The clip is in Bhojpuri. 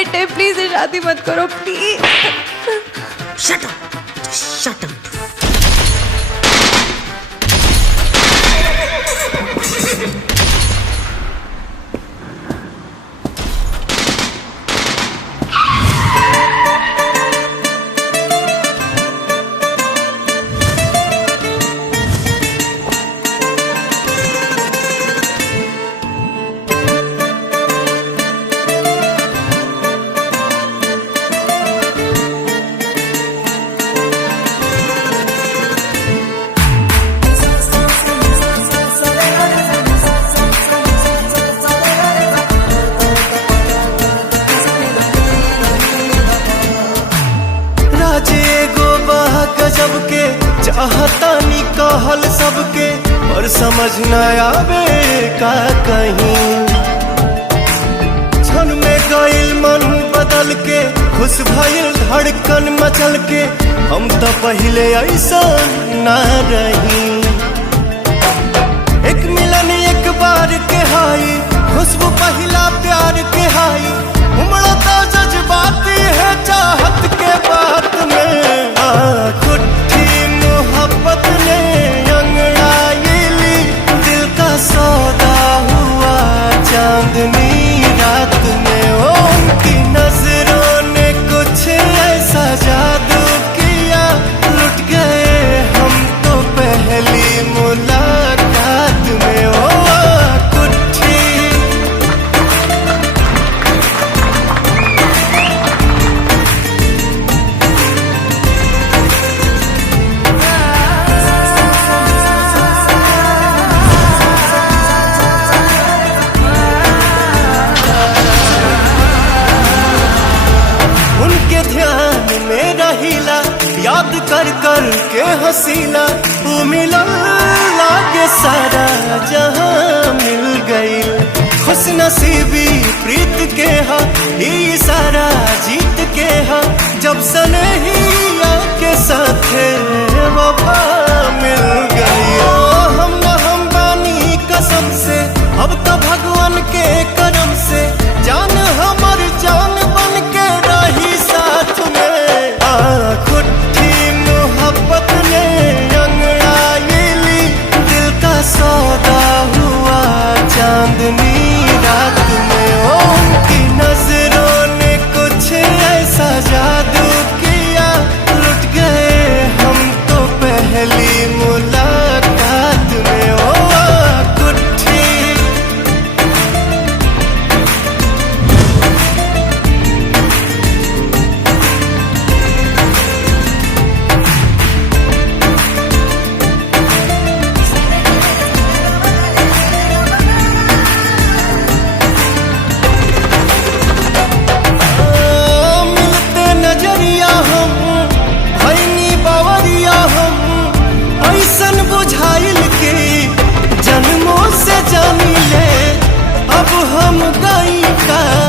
डेट है, प्लीज शादी मत करो please. Shut up, shut up. गजब के चाहता नी कहल सबके, पर समझ न आवे का कहीं। क्षण में गइल मन बदल के, खुश भइल धड़कन मचल के, हम तो पहले ऐसा न रही। एक मिलन एक बार के हाई, खुशबू पहला प्यार के हाई, उमड़ता जज्बात है चाहत के बात में। खुट्टी मोहब्बत ने अंगड़ाई ली, दिल का सौदा हुआ चांदनी रात में। उनकी नजरों ने कुछ ऐसा जादू किया, लुट गए हम तो पहली मुलाकात में। याद कर कर के हसीला, वो मिलन लागे सारा जहां मिल गई। खुश नसीबी प्रीत के हा, ई सारा जीत के हा, जब सनहिया के साथ वफा मिल गई। हम न हम बानी कसम से, अब तो भगवान के करम से, जान हमर जान बन के रही साथ में। मोहब्बत ने अंगड़ाई ली, दिल का सौदा हुआ चांदनी रात में। उनकी नजरों ने कुछ ऐसा जादू किया, लुट गए हम तो पहली मुलाकात में। जन्मों से जानी ले अब हम गई का